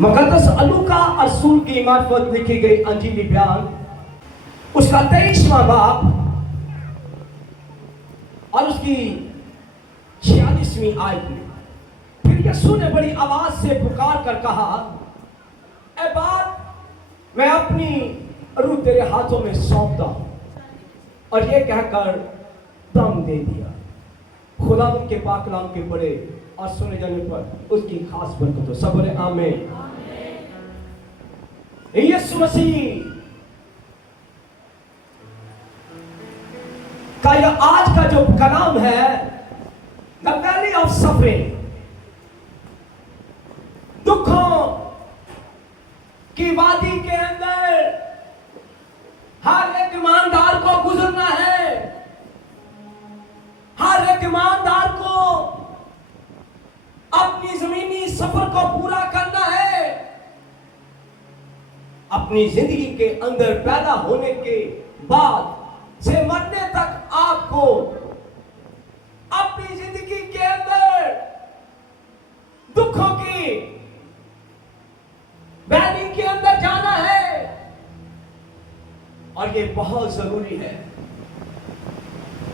मुकद्दस लूका रसूल की मार्फत लिखी गई अंजीली बयान उसका 23वां बाब और उसकी 46वीं आयत में फिर यीशु ने बड़ी आवाज से पुकार कर कहा, ए बाप मैं अपनी रूह तेरे हाथों में सौंपता हूं। और ये कहकर दम दे दिया। खुदा उनके पाक कलाम के पढ़े और सुने जाने पर उसकी खास बरकत हो। सब बोले आमीन। यीशु मसीह का यह आज का जो कलाम है, द वैली ऑफ सफरिंग, दुखों की वादी के अंदर हर एक ईमानदार को गुजरना है। हर एक ईमानदार को अपनी जमीनी सफर को पूरा करना है। अपनी जिंदगी के अंदर पैदा होने के बाद से मरने तक आपको अपनी जिंदगी के अंदर दुखों की वैली के अंदर जाना है और ये बहुत जरूरी है।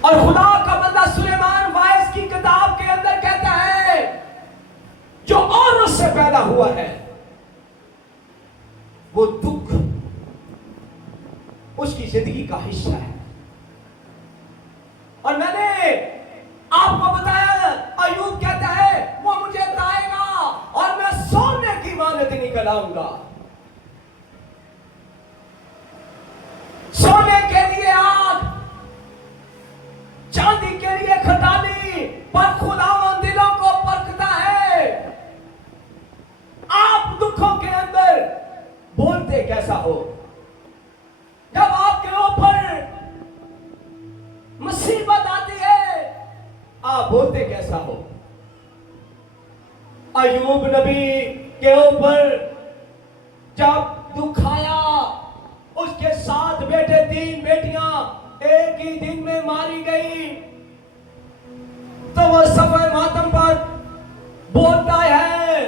और खुदा का बंदा सुलेमान वाइस की किताब के अंदर कहता है, जो औरत से पैदा हुआ है वो दुख उसकी जिंदगी का हिस्सा है। और मैंने आपको बताया, अय्यूब कहता है वो मुझे ताएगा और मैं सोने की मानद निकल आऊंगा। सोने के लिए आग, चांदी के लिए खटाली, पर खुदावंद दिलों को परखता है। आप दुखों के अंदर बोलते कैसा हो? जब आपके ऊपर मुसीबत आती है आप बोलते कैसा हो? अय्यूब नबी के ऊपर जब दुख आया, उसके 7 बेटे 3 बेटियां एक ही दिन में मारी गई, तो वो सफर मातम पर बोलता है,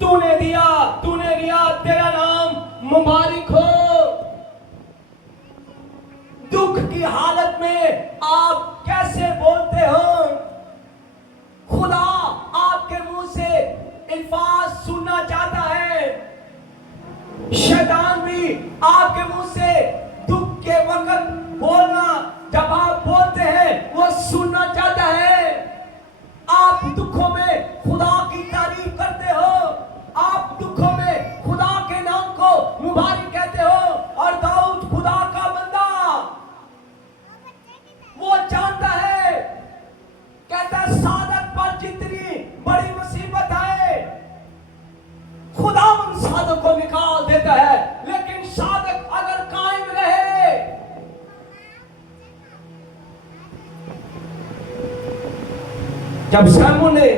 तूने दिया तेरा नाम मुबारक हो। दुख की हालत में आप कैसे बोलते हो? खुदा आपके मुंह से अल्फाज सुनना चाहता है। शैतान भी आपके मुंह से दुख के वक्त बोलना, जब आप बोलते हैं वो सुनना चाहता है। आप दुखों में खुदा की तारीफ करते हो, आप दुखों में खुदा के नाम को मुबारक कहते हो। और दाऊद खुदा का बंदा, वो जानता है, कहता है सादक पर जितनी बड़ी मुसीबत आए खुदा उन सादक को निकाल देता है, लेकिन सादक अगर कायम रहे, जब शमूएल ने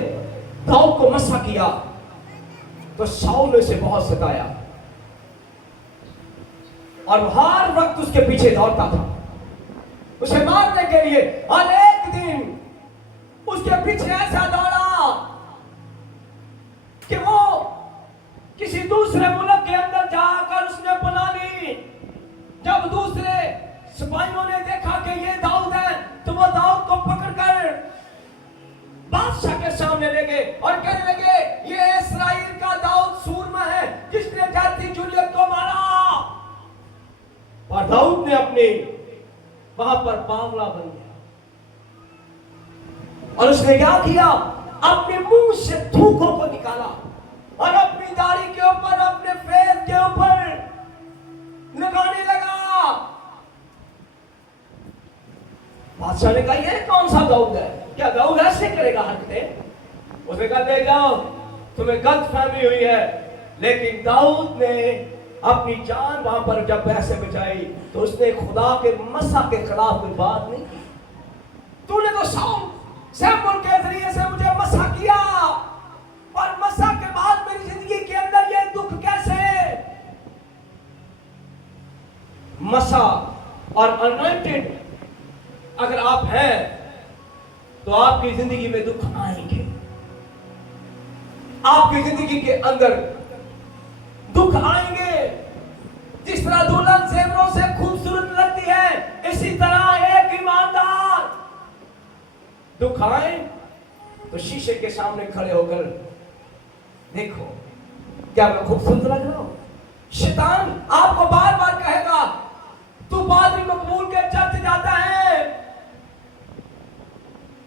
दाऊद को मसा किया तो शाऊल ने उसे बहुत सताया और हर वक्त उसके पीछे दौड़ता था उसे मारने के लिए। और एक दिन उसके पीछे ऐसा दौड़ा कि वो किसी दूसरे मुल्क के अंदर जाकर उसने बुला ली। जब दूसरे सिपाहियों ने देखा कि ये दाऊद है, तो वो दाऊद को पकड़कर बादशाह के सामने ले गए और कहने लगे, ये इस्राएल का दाऊद सूरमा है जिसने जाती जूलियत को मारा। और दाऊद ने अपने वहां पर बावला बन गया और उसने क्या किया, अपने मुंह से थूकों को निकाला और अपनी दाढ़ी के ऊपर, अपने फेस के ऊपर लगाने लगा। बादशाह ने कहा, ये कौन सा दाऊद है? क्या दाऊद ऐसे करेगा हरकतें? उसने कहा, ले जाओ, तुम्हें गलतफहमी हुई है। लेकिन दाऊद ने अपनी जान वहां पर जब पैसे बचाई तो उसने खुदा के मसा के खिलाफ कोई बात नहीं की। तूने तो शमूएल के जरिए से मुझे मसा किया और मसा के बाद मेरी जिंदगी के अंदर ये दुख कैसे? मसा और अनॉइंटेड अगर आप हैं तो आपकी जिंदगी में दुख आएंगे। आपकी जिंदगी के अंदर दुख आएंगे। जिस तरह दुल्हन जेवरों से खूबसूरत लगती है, इसी तरह एक ईमानदार दुख आए तो शीशे के सामने खड़े होकर देखो, क्या मैं खूबसूरत लग रहा हूं? शैतान आपको बार बार कहेगा, तू पादरी मकबूल के चर्च जाता है,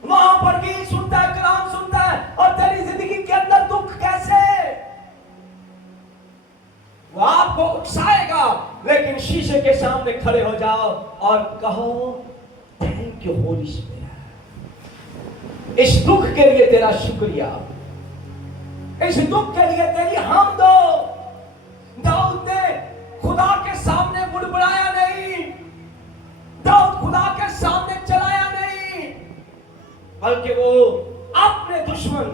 वहां पर गीत सुनता है, कलाम सुनता है, और तेरी जिंदगी के अंदर दुख कैसे? वो आपको उकसाएगा। लेकिन शीशे के सामने खड़े हो जाओ और कहो, थैंक यू होली स्पिरिट, इस दुख के लिए तेरा शुक्रिया, इस दुख के लिए तेरी हमद हो। दाऊद ने खुदा के सामने बुड़बुड़ाया नहीं, दाऊद खुदा के सामने चलाया नहीं, बल्कि वो अपने दुश्मन,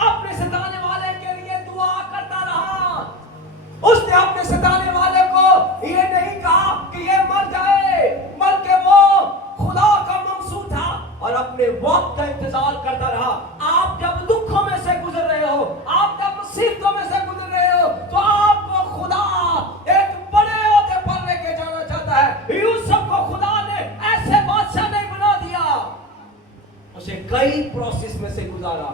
अपने सताने वाले के लिए दुआ करता रहा। उसने अपने सताने वाले को ये नहीं कहा कि ये मर जाए, बल्कि वो खुदा का मंसूर था और अपने वक्त का इंतजार करता रहा। आप जब दुखों में से गुजर रहे हो, आप जब मुसीबतों में से गुजर रहे हो, तो आपको खुदा एक बड़े ओहदे पर लेके जाना चाहता है। यूसुफ को खुदा ने ऐसे बादशाह नहीं बना दिया, उसे कई प्रोसेस में से गुजारा,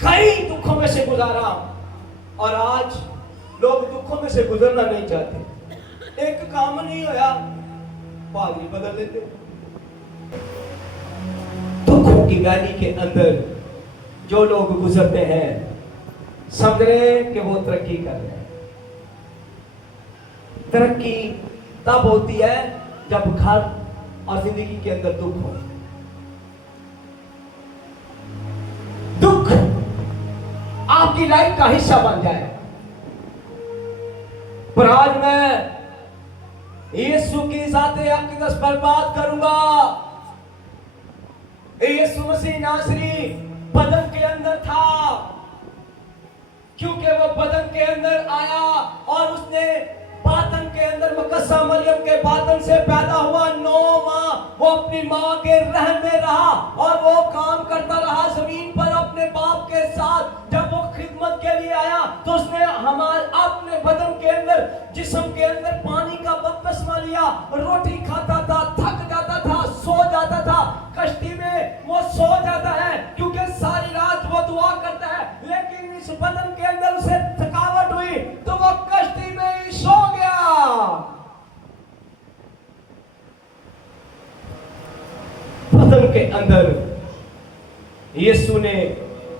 कई दुखों में से गुजारा। और आज लोग दुखों में से गुजरना नहीं चाहते। एक काम नहीं होया, पादरी बदल लेते। दुखों की वैली के अंदर जो लोग गुजरते हैं, समझ रहे कि वो तरक्की कर रहे हैं। तरक्की तब होती है जब घर और जिंदगी के अंदर दुख हो। दुख आपकी लाइफ का हिस्सा बन जाए। पर आज मैं यीशु की ज़ाते अक़दस पर बात करूंगा। यीशु मसीह नासरी बदन के अंदर था, क्योंकि वो बदन के अंदर आया और उसने बातन के अंदर, मुकद्दसा मरियम के बातन से पैदा हुआ। 9 माह वो अपनी माँ के रहम में रहा और वो काम करता रहा जमीन पर अपने बाप के साथ। जब वो खिदमत के लिए आया तो उसने हमारे अपने बदन के अंदर, जिस्म के अंदर पानी का बपतिस्मा लिया, रोटी खाता था, थक जाता था, सो जाता था। कश्ती में वो सो जाता है क्योंकि सारी रात वो दुआ करता है, लेकिन इस बदन के अंदर उसे थकावट हुई तो वो कश्ती में ही सो गया। बदन के अंदर यीशु ने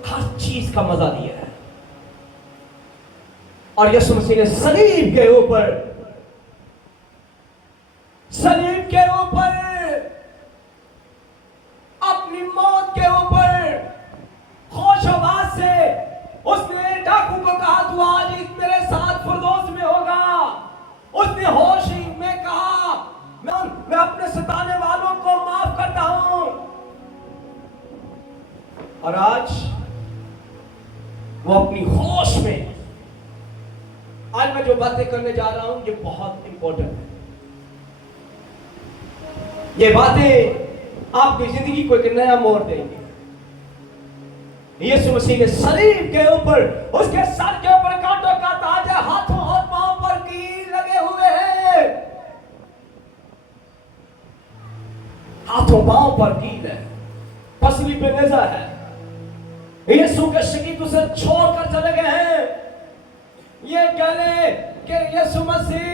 हर चीज का मजा दिया है और यीशु मसीह ने सलीब के ऊपर अपनी मौत के ऊपर होशोबाज से उसने डाकू को कहा, तू आज मेरे साथ फिरदौस में होगा। उसने होश में कहा, मैं अपने सताने वालों को माफ करता हूं। और आज वो अपनी होश में, आज मैं जो बातें करने जा रहा हूं ये बहुत इंपॉर्टेंट है। ये बातें आपकी जिंदगी को एक नया मोड़ देंगे। यीशु मसीह ने सलीब के ऊपर, उसके सर के ऊपर कांटों का ताज है, हाथों और पांव पर कील लगे हुए हैं, हाथों पांव पर कील है, पसली पे नजर है। यीशु के शहीद उसे छोड़कर चले गए हैं। ये कह ले कि यीशु मसीह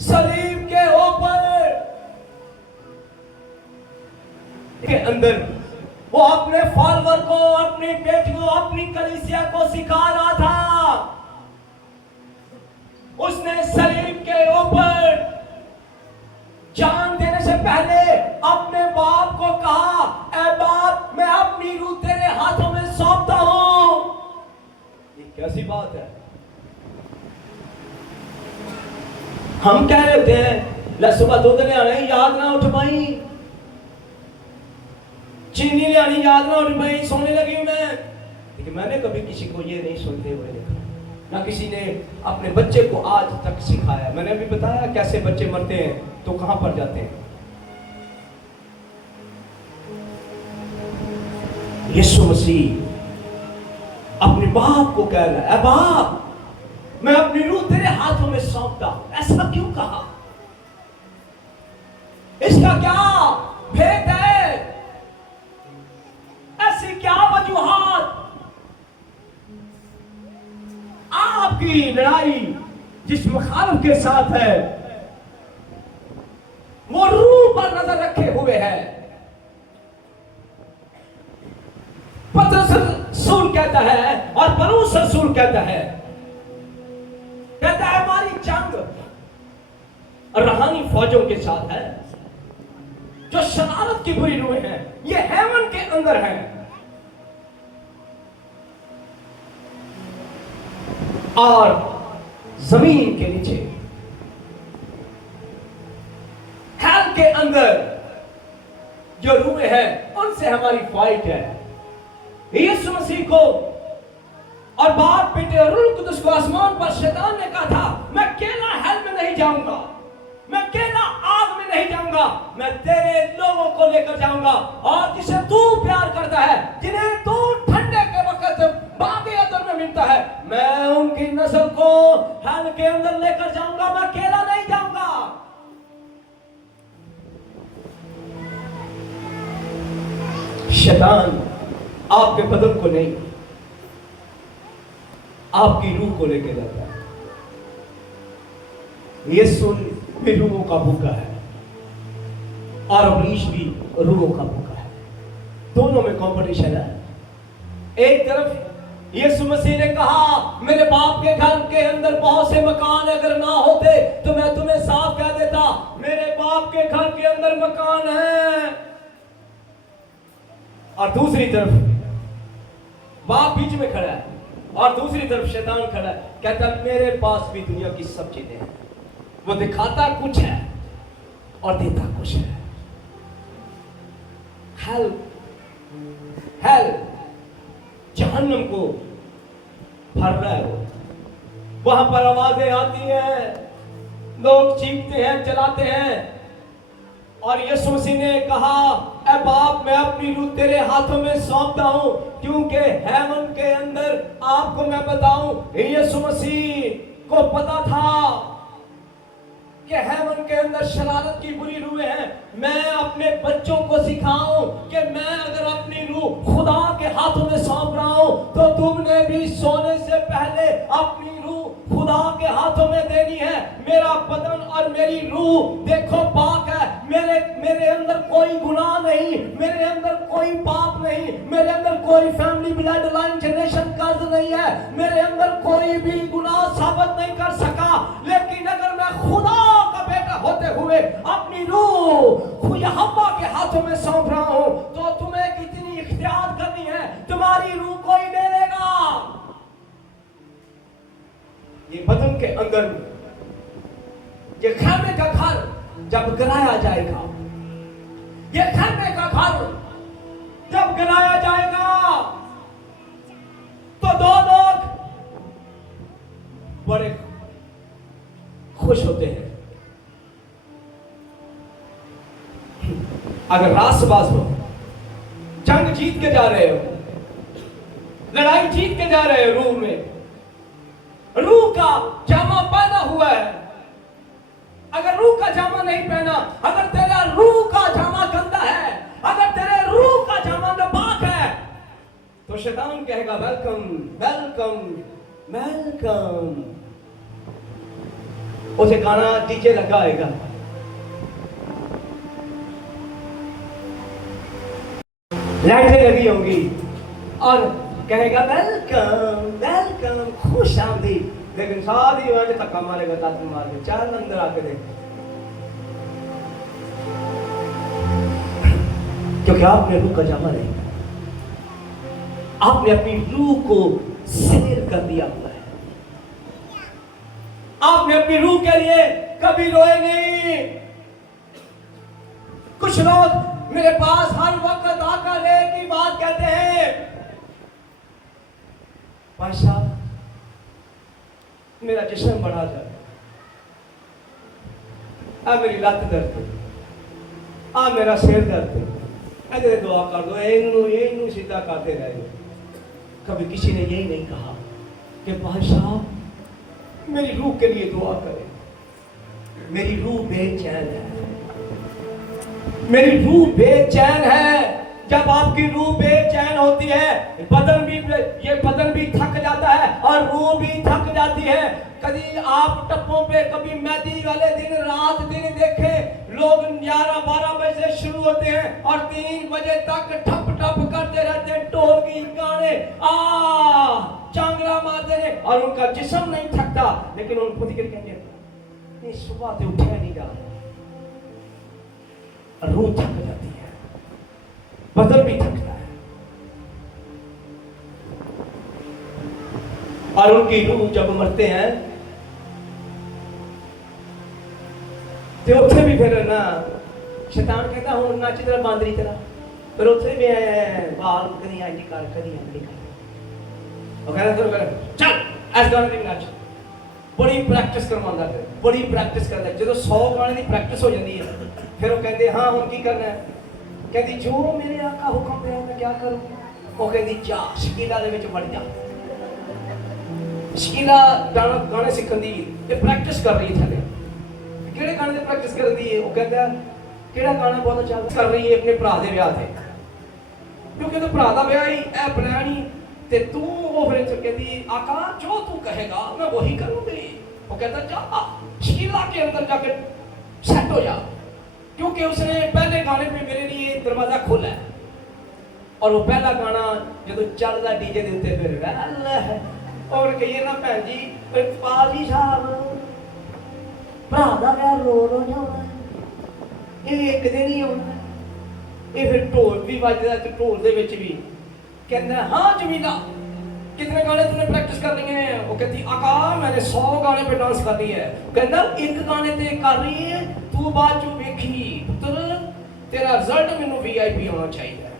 सलीब के ऊपर के अंदर वो अपने फॉलोअर को, अपनी बेटियों, अपनी कलीसिया को सिखा रहा था। उसने सलीब के ऊपर जान देने से पहले अपने बाप को कहा, ऐ बाप, मैं अपनी रूह तेरे हाथों में सौंपता हूं। ये कैसी बात है? हम कह रहे होते हैं, ले सुबह दूध ले आना, याद ना उठ पाई, चीनी ले आनी, याद ना उठ पाई, सोने लगी मैं। लेकिन मैंने कभी किसी को ये नहीं सुनते हुए देखा, ना किसी ने अपने बच्चे को आज तक सिखाया। मैंने भी बताया कैसे बच्चे मरते हैं तो कहां पर जाते हैं। यीशु मसीह अपने बाप को कह रहा है, "ऐ बाप, मैं अपनी रूह तेरे हाथों में सौंपता हूं।" ऐसा क्यों कहा? इसका क्या भेद है? ऐसी क्या वजूहात? आपकी लड़ाई जिस मुखालिफ के साथ है वो रूह पर नजर रखे हुए है। पतरस रसूल कहता है और पौलुस रसूल कहता है हमारी जंग रूहानी फौजों के साथ है, जो शरारत की बुरी रूहें हैं, ये हेवन के अंदर है। और जमीन के नीचे हेल के अंदर जो रूहें हैं उनसे हमारी फाइट है। यीशु मसीह को और बाप, बेटे और रूह कुदुस को आसमान पर शैतान ने कहा था, मैं अकेला हेल में नहीं जाऊंगा, मैं अकेला आग में नहीं जाऊंगा, मैं तेरे लोगों को लेकर जाऊंगा। और जिसे तू प्यार करता है, जिन्हें तू ठंडे के वक्त बागे अदर में मिलता है, मैं उनकी नस्ल को हेल के अंदर लेकर जाऊंगा, मैं अकेला नहीं जाऊंगा। शैतान आपके बदन को नहीं, आपकी रूह को लेकर जाता है। ये सुन भी रूहों का भूखा है और अबलीश भी रूहों का भूखा है। दोनों में कंपटीशन है। एक तरफ यीशु मसीह ने कहा, मेरे बाप के घर के अंदर बहुत से मकान अगर ना होते तो मैं तुम्हें साफ कह देता, मेरे बाप के घर के अंदर मकान है। और दूसरी तरफ बाप बीच में खड़ा है और दूसरी तरफ शैतान खड़ा है, कहता मेरे पास भी दुनिया की सब चीजें हैं। वो दिखाता कुछ है और देता कुछ है। हेल, हेल जहन्नम को भर रहा है। वहां पर आवाजें आती हैं, लोग चीखते हैं, चलाते हैं। और यीशु मसीह ने कहा, ऐ बाप, मैं अपनी रूह तेरे हाथों में सौंपता हूं, क्योंकि हेवन के अंदर आपको मैं बताऊं, यीशु मसीह को पता था कि हेवन के अंदर शरारत की बुरी रूहें हैं। मैं अपने बच्चों को सिखाऊं कि मैं अगर अपनी रूह खुदा के हाथों में सौंप रहा हूं तो तुमने भी सोने से पहले अपनी रूह खुदा के हाथों में देनी है। मेरा बदन और मेरी रूह देखो पाक है, मेरे अंदर कोई गुनाह नहीं, मेरे अंदर कोई पाप नहीं, मेरे अंदर कोई फैमिली ब्लड लाइन जनरेशन कर्ज नहीं है, मेरे अंदर कोई भी गुनाह साबित नहीं कर सका। लेकिन अगर मैं खुदा का बेटा होते हुए अपनी रूह यहोवा के हाथों में सौंप रहा हूं तो तुम्हें कितनी इख्तियार करनी है, तुम्हारी रूह कोई ले लेगा। ये बदन के अंदर ये खैमे का घर जब गिराया जाएगा, ये खैमे का घर जब गिराया जाएगा तो दो लोग बड़े खुश होते हैं। अगर रासबाज हो, जंग जीत के जा रहे हो, लड़ाई जीत के जा रहे हो, रूह में रूह का जामा पहना हुआ है, अगर रूह का जामा नहीं पहना, अगर तेरा रूह का जामा गंदा है, अगर तेरे रूह का जामा नापाक है, तो शैतान कहेगा वेलकम वेलकम वेलकम। उसे गाना डीजे लगाएगा, लाइटें लगी होंगी और कहेगा वेलकम वेलकम, खुश आमदीद। लेकिन सारी वाले धक्का मारेगा, ताकि मार के चल अंदर आके देख, क्योंकि आपने रूह का जामा नहीं, आपने अपनी रूह को सैर कर दिया हुआ है। आपने अपनी रूह के लिए कभी रोए नहीं। कुछ लोग मेरे पास हर वक्त आकर एक ही बात कहते हैं, भाई साहब मेरा जिस्म बढ़ा जाए, अब मेरी लत दर्द, अब मेरा सिर दर्द, अरे दुआ कर दो, इनू सीधा करते रहे। कभी किसी ने यही नहीं कहा कि भाई साहब मेरी रूह के लिए दुआ करें, मेरी रूह बेचैन है, मेरी रूह बेचैन है। जब आपकी रूह बेचैन होती है, ये बदन भी थक जाता है और रूह भी थक जाती है। कभी आप टप्पों पे, कभी मेहंदी वाले दिन रात दिन देखे, लोग 11-12 बजे से शुरू होते हैं और 3 बजे तक ठप ठप करते रहते हैं, ढोलकी गाने चांगरा मारते हैं और उनका जिस्म नहीं थकता, लेकिन उनको कहेंगे सुबह से उठा नहीं जा रहा, रूह थक जाती है, बदन भी थकता है। और उनकी रूह जब मरते हैं तो उसे भी फिर ना शैतान कहता हूं नाची तरह बांदरी तरह, फिर उसे भी बाल कदी इंज कर कदी इंज कर, और कहना शुरू कर चल ऐस गाने की नाच। बड़ी प्रैक्टिस करवांदा, फिर बड़ी प्रैक्टिस करदा। जो 100 गाने की प्रैक्टिस हो जाती है, फिर वो कहते हाँ हुण की करना है, कहती जो मेरे आका हुक्म दे मैं क्या करूं। वो कहती जा शकीला दे विच वड़ जा। शकीला गाने सीखण दी प्रैक्टिस कर रही थले, किहड़े गाने दी प्रैक्टिस कर रही है। वो कहता किहड़ा गाना बहुत अच्छा कर रही है अपने भरा दे विआह ते, क्योंकि तो भरा दा विआह ही ऐ प्लान ही ते तू। वो फिर कहती आका जो तू कहेगा मैं वही करूंगी। वो कहता जा शकीला के अंदर जाके सेट हो जा, क्योंकि उसने पहले गाने पे मेरे लिए दरवाजा खोला है। और वो पहला गाना जो चलता डीजे के उत्ते फिर है और कहिए ना भैन जी पाजी साहब भरा दा विआह रो जाना, ये एक दिन ही होना। ये फिर ढोल भी बजदा ते ढोल दे विच भी कहंदा हाँ जमीला कितने गाने तुमने प्रैक्टिस कर लिए हैं। वो कहती आका मैंने 100 गाने पे डांस कर ली है। कहंदा एक गाने ते कर रही है तू, बाद चो वेखी पुत्र तेरा रिजल्ट मैनू VIP होना चाहिए।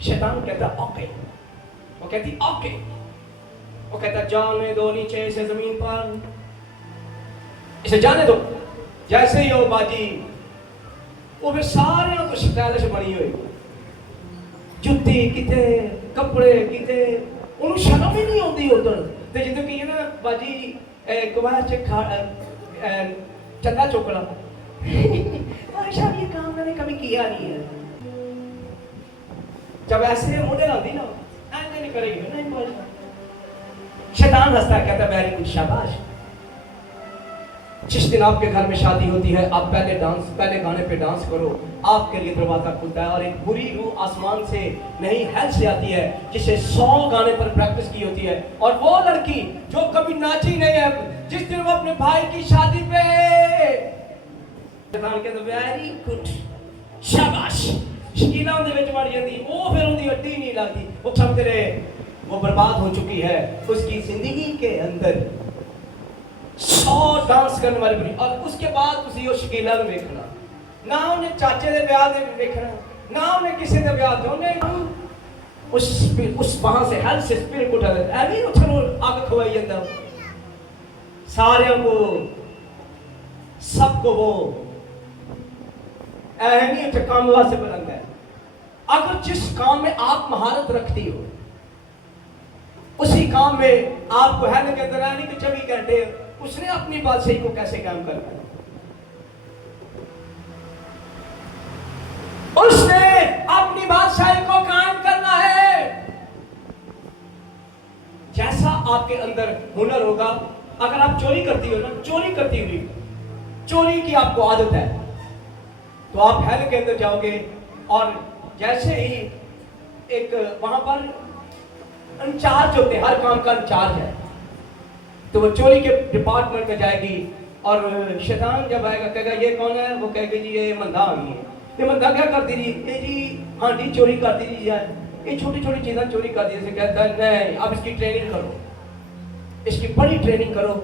शैतान कहता ओके। वो कहती ओके। वो कहता जाने दो नीचे से जमीन पर, इसे जाने दो। जैसे ही हो बाजी वो फिर सारे तो स्टाइलिश बनी हुई, जुत्ती किते कपड़े किते, उन्हें शर्म ही नहीं आती उधर। तो जिद्द की ना बाजी कुमार चंदा चौकड़ा शायद ये काम मैंने कभी किया नहीं है। जब ऐसे मुंडे लाती ना ऐसे नहीं करेगी नहीं बोलना। शैतान हंसता है, कहता वेरी गुड शाबाश। जिस दिन आपके घर में शादी होती है आप पहले गाने पे डांस करो, आपके लिए दरवाजा खुलता है और एक बुरी रूह आसमान से नहीं हेल से आती है जिसे 100 गाने पर प्रैक्टिस की होती है। और वो लड़की जो कभी नाची नहीं है, जिस दिन वो अपने भाई की शादी पे वेरी गुड शाबाश शकीला उनके विच वड़ जाती, वो फिर उनकी हड्डी नहीं लगती, वो समझते रहे वो बर्बाद हो चुकी है। उसकी जिंदगी के अंदर 100 डांस करने वाली बनी। और उसके बाद उसी वो शकीला को देखना ना, उन्हें चाचे के ब्याह दे देखना ना, उन्हें किसी के ब्याह दे, उन्हें उस वहां से हेल्थ से स्पिरिट उठा देता है। नहीं उठो आग खवाई जाता सारे को, सबको वो नहीं उठे काम वास्ते बुलंद है। अगर जिस काम में आप महारत रखती हो उसी काम में आपको हेल्थ के अंदर आने के 24 घंटे उसने अपनी बादशाही को कैसे काम करना है, उसने अपनी बादशाही को कायम करना है। जैसा आपके अंदर हुनर होगा, अगर आप चोरी करती हो ना, चोरी करती हुई चोरी की आपको आदत है, तो आप हेल के अंदर जाओगे और जैसे ही एक वहां पर इंचार्ज होते हैं, हर काम का इंचार्ज है, तो वो चोरी के डिपार्टमेंट में जाएगी और शैतान जब आएगा कहेगा ये कौन है, वो कहेगी जी ये मंदा आ गई है। ये मंदा क्या करती रही, ये जी हांडी चोरी करती रही है, ये छोटी छोटी चीजें चोरी करती है। कहता है नहीं अब इसकी ट्रेनिंग करो, इसकी बड़ी ट्रेनिंग करो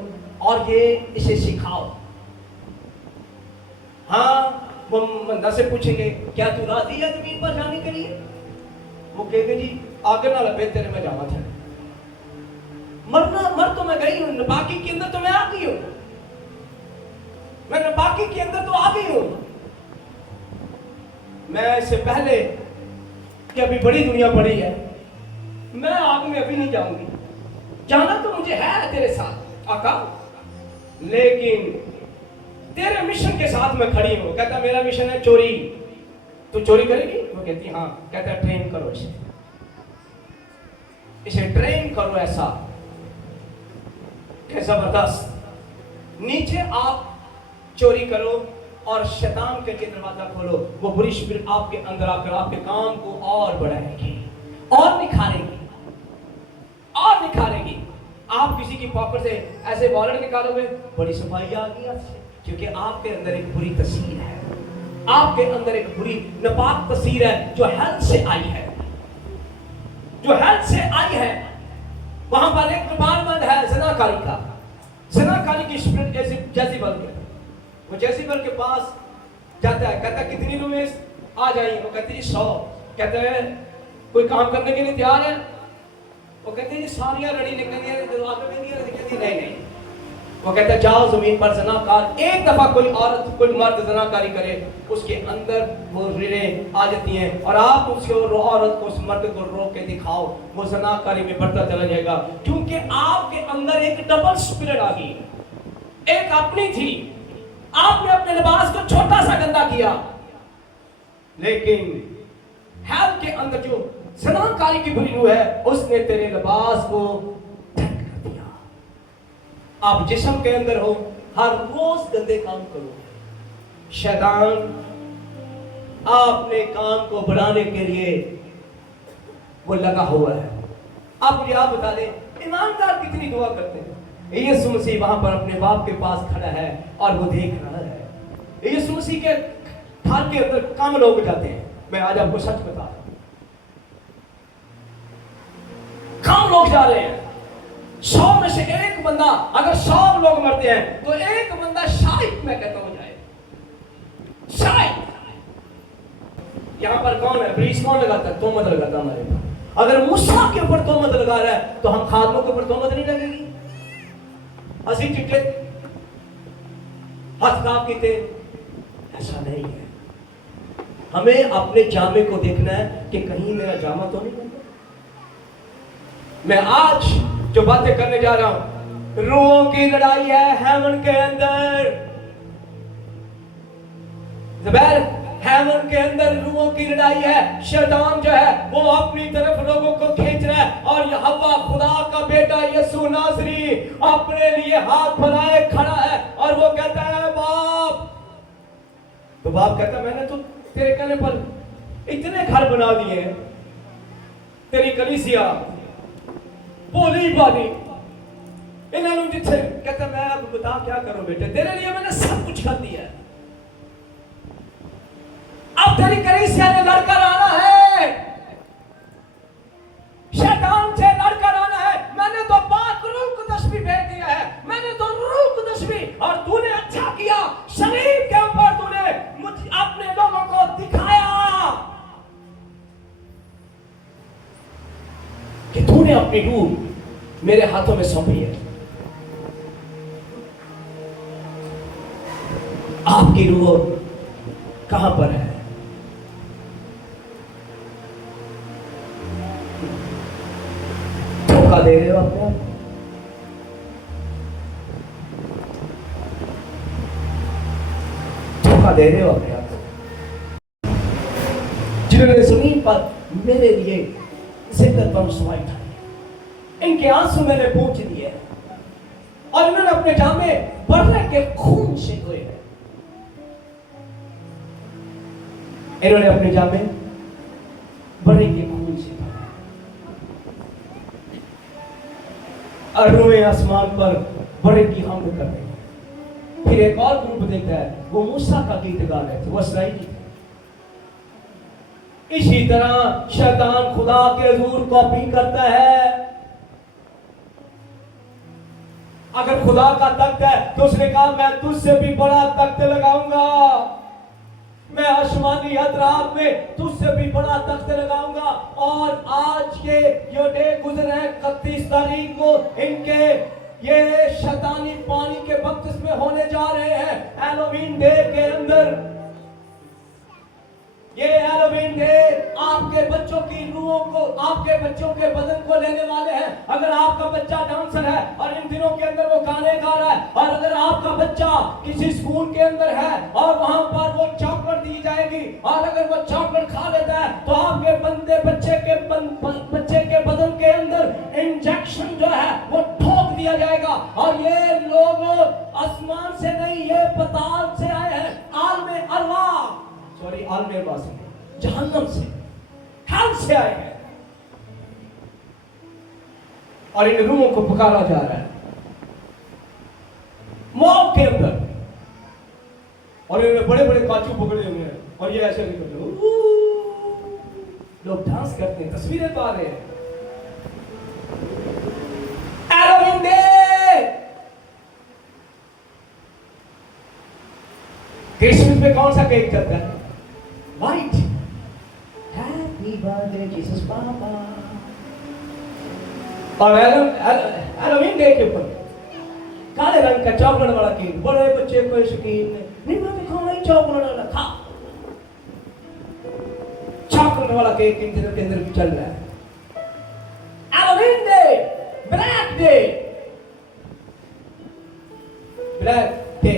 और ये इसे सिखाओ। हाँ वो मंदा से पूछेंगे क्या तू राजी है जमीन पर जाने के लिए, वो कहेगा जी आगे ना लगे तेरे में जाना था, मर तो मैं गई हूं, नापाकी के अंदर तो मैं आ गई हूं, मैं नापाकी के अंदर तो आ गई हूं। मैं इससे पहले कि अभी बड़ी दुनिया पड़ी है, मैं आग में अभी नहीं जाऊंगी, जाना तो मुझे है तेरे साथ आका, लेकिन तेरे मिशन के साथ मैं खड़ी हूं। कहता मेरा मिशन है चोरी, तू चोरी करेगी? वो कहती हाँ। कहता ट्रेन करो इसे ट्रेन करो ऐसा कि जबरदस्त। नीचे आप चोरी करो और शैतान के दरवाजा खोलो, वो बुरी स्पिरिट आपके अंदर आकर आपके काम को और बढ़ाएगी और निखारेगी और निखारेगी। आप किसी की पॉकेट से ऐसे वॉलेट निकालोगे, बड़ी सफाई आ गई आपसे, क्योंकि आपके अंदर एक बुरी तस्वीर है, आपके अंदर एक बुरी नापाक तस्वीर है जो हेल्थ से आई है, जो हेल्थ से आई है। वहां पर एक डिपार्टमेंट है ज़िनाकारी का, ज़िनाकारी की स्पिरिट जेज़ेबेल के, वो जेज़ेबेल के पास जाता है, कहता कितनी रुपीस आ जाएंगे? वो कहती है 100। कहते हैं कोई काम करने के लिए तैयार है? वो कहते हैं सारियां लड़ी निकलती है, कहती नहीं। वो कहता है जाओ जमीन पर ज़नाकार, एक दफा कोई औरत कोई मर्द ज़नाकारी करे, उसके अंदर वो रीढ़ें आ जाती हैं और आप उसके औरत को उस मर्द को रोक के दिखाओ, वो ज़नाकारी में बढ़ता चला जाएगा, क्योंकि आपके अंदर एक डबल स्पिरिट आ गई। एक अपनी थी, आपने अपने लिबास को छोटा सा गंदा किया, लेकिन हेल्थ के अंदर जो ज़नाकारी की बुरी रूह है उसने तेरे लिबास को आप जिस्म के अंदर हो, हर रोज गंदे काम करो। शैतान आपने काम को बढ़ाने के लिए वो लगा हुआ है। आप मुझे आप बता दें, ईमानदार कितनी दुआ करते हैं? यीशु मसीह वहां पर अपने बाप के पास खड़ा है और वो देख रहा है। यीशु मसीह के थाल के अंदर कम लोग जाते हैं, मैं आज आपको सच बता रहा हूं, कम लोग जा रहे हैं। 100 में से एक बंदा, अगर 100 लोग मरते हैं तो एक बंदा शायद, मैं कहता हूं जाए, शायद। यहां पर कौन है? पुलिस कौन लगाता है? तोहमत लगाता हमारे ऊपर। अगर मूसा के ऊपर तोहमत लगा रहा है तो हम खादमों के ऊपर तोहमत नहीं लगेगी? हंसी चिट्ठे हस्ताब की थे, ऐसा नहीं है। हमें अपने जामे को देखना है कि कहीं मेरा जामा तो नहीं बनता। मैं आज जो बातें करने जा रहा हूं, रूहों की लड़ाई है हेवन के अंदर। हेवन के अंदर रूहों की लड़ाई है। शैतान जो है वो अपनी तरफ लोगों को खींच रहा है, और यहोवा खुदा का बेटा यीशु नासरी अपने लिए हाथ फैलाए खड़ा है और वो कहता है बाप। तो बाप कहता मैंने तो तेरे कहने पर इतने घर बना दिए हैं, तेरी कलीसिया बोली बाली इन्होंने जिथे, कहता मैं अब बता क्या करूं बेटे, तेरे लिए मैंने सब कुछ कर दिया है, अब तेरी कलीसिया ने लड़कर आना है, शैतान से लड़कर आना है। मैंने तो पाक रूह कुदस भी भेज दिया है, मैंने तो रूह कुदस भी, और तूने अच्छा किया शरीर के ऊपर तूने अपने लोगों को दिखाया कि तूने अपनी रूह मेरे हाथों में सौंपी है। आपकी रूह कहां पर है? धोखा दे रहे हो अपने आप, धोखा दे रहे हो अपने आप। जिन्होंने जमीन पर मेरे लिए जिल्लत और रुसवाई उठाई, इनके आंसू मैंने पूछ दिए और इन्होंने अपने जामे बर्रे के खून से धोए हैं। इन्होंने अपने जामे बर्रे के खून से धोए और रूहें आसमान पर बड़े की हमद कर रही हैं। फिर एक और ग्रुप देखता है, वो मूसा का गीत गा रहे थे, वो इसराइली थे। इसी तरह शैतान खुदा के हुजूर कॉपी करता है। अगर खुदा का तख्त है तो उसने कहा मैं तुझसे भी बड़ा तख्त लगाऊंगा, मैं आसमानी हजरात में तुझसे भी बड़ा तख्त लगाऊंगा। और आज के जो डे गुजरे हैं 31 तारीख को, इनके ये शैतानी पानी के बपतिस्मे होने जा रहे हैं हैलोवीन डे के अंदर। ये हैलोवीन डे आपके बच्चों की रूहों को, आपके बच्चों के बदन को लेने वाले हैं। अगर आपका बच्चा डांसर है और इन दिनों के अंदर वो गाने गा रहा है, और अगर आपका बच्चा किसी स्कूल के अंदर है और वहां पर वो चॉकलेट दी जाएगी, और अगर वो चॉकलेट खा लेता है तो आपके बच्चे के बदन के अंदर इंजेक्शन जो है वो ठोक दिया जाएगा। और ये लोग आसमान से नहीं, ये पाताल से आए हैं, आलमे अरवाह, सॉरी आलमे अरवाह से, जहन्नम से, हेल से आए हैं, और इन रूहों को पुकारा जा रहा है मौत के अंदर। और इन्होंने बड़े बड़े काचू पकड़े हुए हैं और ये ऐसे नहीं करते, लोग डांस करते हैं, तस्वीरें पा रहे हैं। हैलोवीन डे, क्रिसमस में कौन सा केक चलता है? व्हाइट, हैप्पी बर्थडे जीसस पापा। और हैलोवीन डे के ऊपर काले रंग का चॉकलेट वाला केक, बड़े बच्चे कोई शौकीन नहीं, मैं खाना ही चॉकलेट वाला खा। चॉकलेट वाला केक इन दिनों के अंदर भी चल रहा है। Halloween day, black day, black day,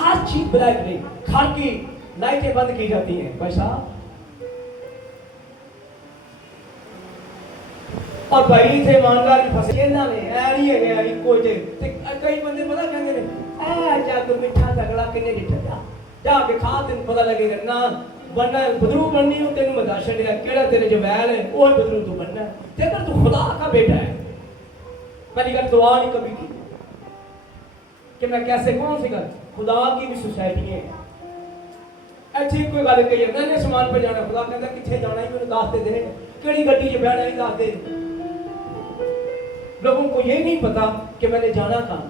हर चीज ब्लैक डे। घर की लाइटें बंद की जाती हैं भाई साहब। और भाई थे ईमानदार भी फंसे ਇਹਨਾਂ ਨੇ ਐ ਨਹੀਂ ਹੈਗਾ ਇੱਕੋ ਜਿਹੇ ਤੇ ਕਈ ਬੰਦੇ ਪਤਾ ਕਹਿੰਦੇ ਨੇ ਐ ਜਾ ਕੇ ਮਿੱਠਾ ਤਗੜਾ ਕਿੰਨੇ ਜਿੱਠਾ ਜਾ ਕੇ ਖਾ ਤੈਨੂੰ ਪਤਾ ਲੱਗੇਗਾ ਨਾ बनना बदरू बननी हो तेन मैं दस छड़िया केड़ा तेरे जवैल है वो बदरू तू बनना ते अगर तू खुदा का बेटा है। पहली गल दुआ नहीं कभी की कि मैं कैसे कौन सी गल, खुदा की भी सोसाइटी है अच्छी कोई गल कही है मैंने समान पे जाना, खुदा कहता किथे जाना ही मैंने दस दे केड़ी गड्डी च बैठना ही दस दे। लोगों को ये नहीं पता कि मैंने जाना कहाँ।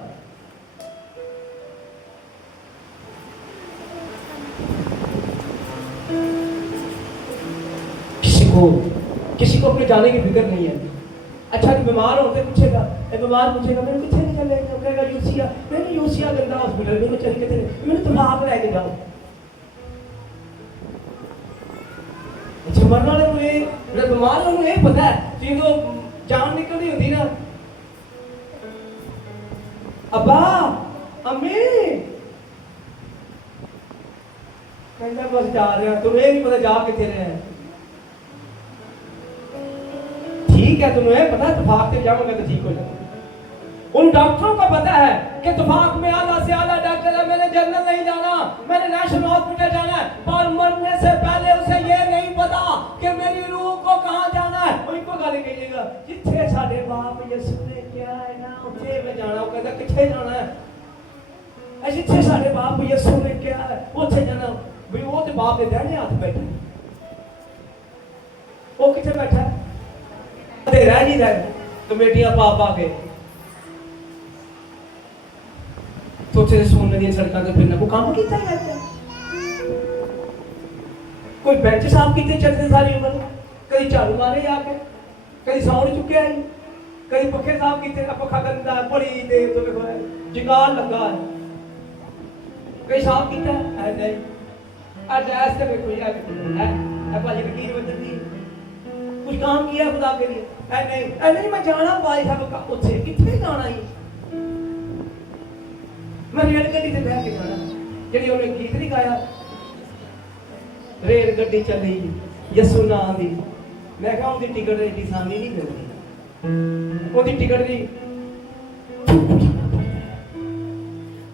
किसी को अपने जाने की फिक्र नहीं है। अच्छा बीमार होते पूछेगा, बीमार पूछेगा मैंने कितने नहीं चले, कहेगा यूसिया, मैंने यूसिया गंदा हॉस्पिटल में चल के मैंने तलाक लेके जाओ। अच्छा मरना वाले को बीमार लोगों को पता है कि तो जान निकलनी होती ना, अब्बा अम्मी कहना बस जा रहे हैं, तुम्हें नहीं पता जा कितने रहे हैं। ठीक है तुम्हें पता है तफाक से जाऊंगा तो ठीक हो जाऊंगा। उन डॉक्टरों को पता है कि तफाक में आला से आला डॉक्टर है, मैंने जनरल नहीं जाना, मैंने नेशनल हॉस्पिटल जाना है, पर मरने से पहले उसे ये नहीं पता कि मेरी रूह को कहाँ जाना है। उनको गाली कहिएगा जिथे साडे बाप यीशु ने क्या है ना उठे में जाना, वो कहता किथे जाना है, जिथे साडे बाप यीशु ने क्या है उठे जाना। भाई वो तो बाप के दाहिने हाथ बैठा, वो किथे बैठा है रह नहीं रहे कमेटियां पा पा के सोचे सोने दी सड़कों से फिरना को काम किया जाता है। कोई बेंच साफ किए चलते सारी उम्र, कभी झाड़ू मारे आके, कभी सौड़ चुके हैं, कभी पखे साफ किए, पखा गंदा बड़ी देर तो जगार लगा है, कई साफ किया है नहीं आज ऐसे में कोई है भाजी लकीर बदल दी कुछ काम किया खुदा के लिए नहीं मैं जाना भाई साहब उसे कितने जाना ही मैं रेलगड्डी से बह के जाना जी उन्हें गीत नहीं गाया रेलगड्डी चली यस्सू नाम की, मैं कहा उनकी टिकट एडी आसानी नहीं मिलती, उनकी टिकट की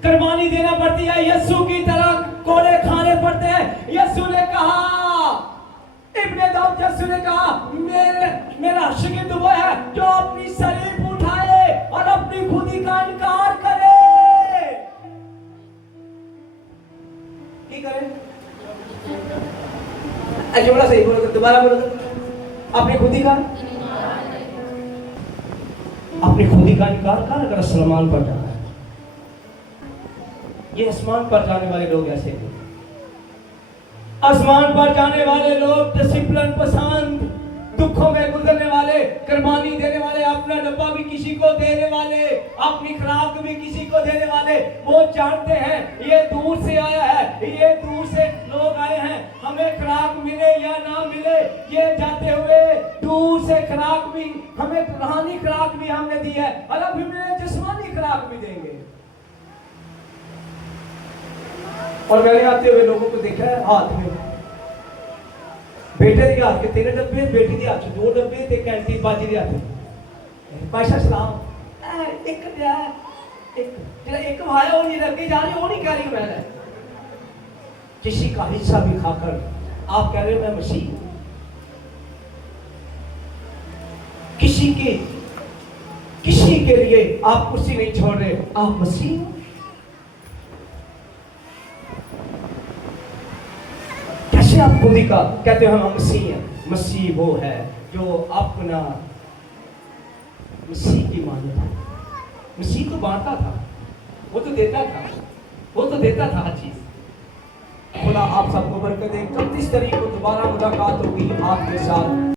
कुर्बानी देना पड़ती है, यस्सू की तरह कोड़े खाने पड़ते हैं। यस्सू ने कहा, इब्ने दाऊद यस्सू ने कहा मेरा शागिर्द वो है जो अपनी सलीब उठाए और अपनी खुदी का इनकार करे। की करे बड़ा सही बोलो, दोबारा बोलो, अपनी खुदी का इनकार कर अगर आसमान पर जाना है। ये आसमान पर जाने वाले लोग ऐसे हैं, आसमान पर जाने वाले लोग डिसिप्लिन पसंद, दुखों में गुजरने वाले, कुर्बानी देने वाले, अपना डब्बा भी किसी को देने वाले, अपनी खुराक भी किसी को देने वाले, वो जानते हैं ये दूर से आया है, ये दूर से लोग आए हैं, हमें खुराक मिले या ना मिले, ये जाते हुए दूर से खुराक भी, हमें रूहानी खुराक भी हमने दी है और अब हमें जिस्मानी खुराक भी देंगे। और मैंने आते हुए लोगों को देखा है, हाथ में बेटे के हाथ के 3 डब्बे, बेटी के हाथ 2 डब्बे ते कैंटीन बाजी के हाथ पाशा सलाम एक दिया एक जेड़ा एक भाया वो नहीं रखी जा रही, वो नहीं कह रही मैंने किसी का हिस्सा भी खाकर आप कह रहे हो मैं मसीह हूं, किसी के लिए आप कुर्सी नहीं छोड़ रहे, आप मसीह हो। कैसे आप खुद ही का कहते हो हम मसीह हैं? मसीह वो है जो अपना मसीह की मान्यता, मसीह तो बांटता था, वो तो देता था, वो तो देता था हर चीज। खुदा आप सबको बरकत दे। 31 तारीख को दोबारा मुलाकात होगी आपके साथ।